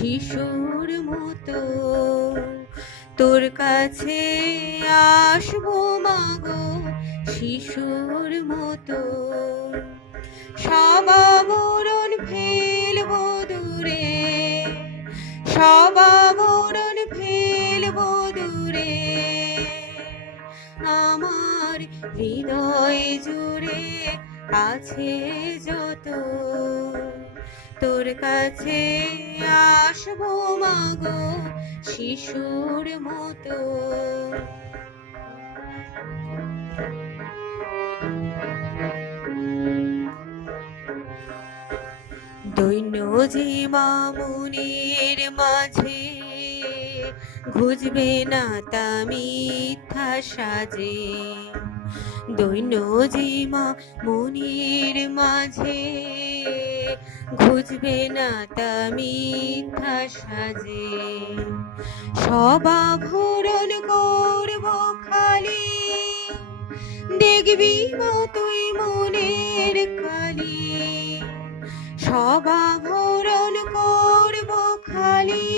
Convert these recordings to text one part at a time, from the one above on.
শিশুর মতো তোর কাছে আসবো মাগো শিশুর মতো। সব আবরণ ফেলবো দূরে, সব আবরণ ফেলবো দূরে, আমার হৃদয় জুড়ে আছে যত তোর কাছে আসবো মাগো শিশুর মতো। দৈন্য যে মামুনের মাঝে ঘুচবে না তা মিথ্যা সাজে। দৈন্য যে মামুনের মাঝে ঘুচবে না তা মিথ্যা সাজে। সব আভরণ করব খালি, দেখবি মা তুই মনের কালি। সব আভরণ করব খালি,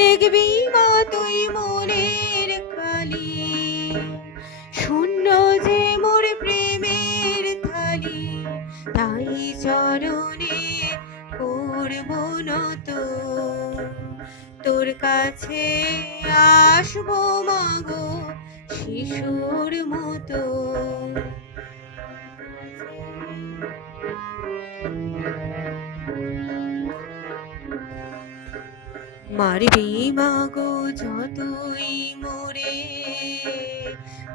দেখবি মা তুই মনের কালি। শূন্য যে মোর প্রেমের থালি, তাই চরণে করব নত তোর কাছে আসবো মাগো শিশুর মতো। মারবি মাগো যতই মোরে,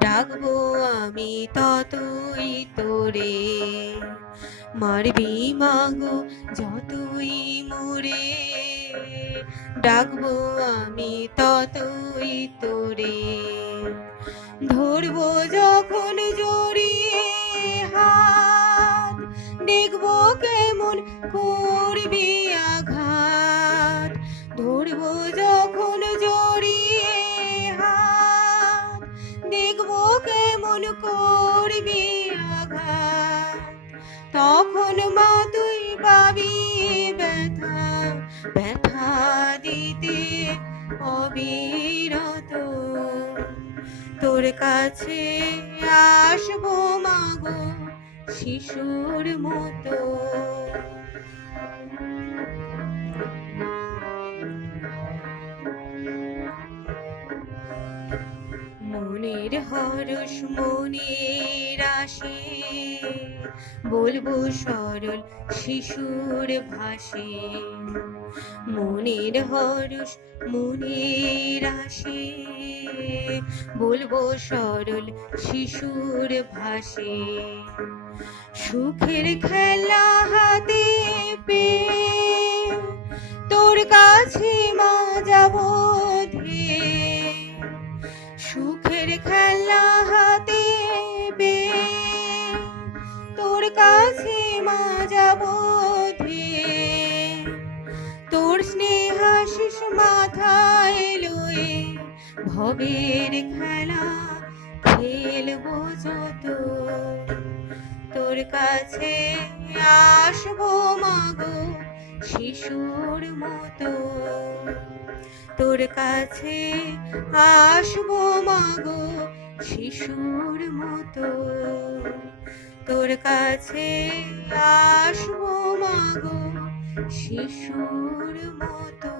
ডাকবো আমি ততই তোরে। মারবি মাগো যতই মোরে, ডাকবো আমি ততই তোরে। ধরবো যখন জড়িয়ে হাত, দেখবো কেমন করবি আঘাত। ধরবো যখন জড়িয়ে হাত, দেখবো কেমন করবি আঘাত। তখন মা তুই পাবি ব্যথা, ব্যথা দিতে অবিরত তোর কাছে আসবো মাগো শিশুর মতো। মনের হরস মনের আসে, বলবো সরল শিশুর ভাষে। মনের হরস মনের আসে, বলবো সরল শিশুর ভাষে। সুখের খেলা হাতে পেয়ে তোর কাছে মা যাবো ধেয়ে। সুখের খেলা হাতে পেয়ে তোর কাছে মা যাবো ধেয়ে। তোর স্নেহাশিস মাথায় লয়ে ভবের খেলা খেলবো যত তোর কাছে আসবো মাগো শিশুর মতো। তোর কাছে আসবো মাগো শিশুর মতো। তোর কাছে আসবো মাগো শিশুর মতো।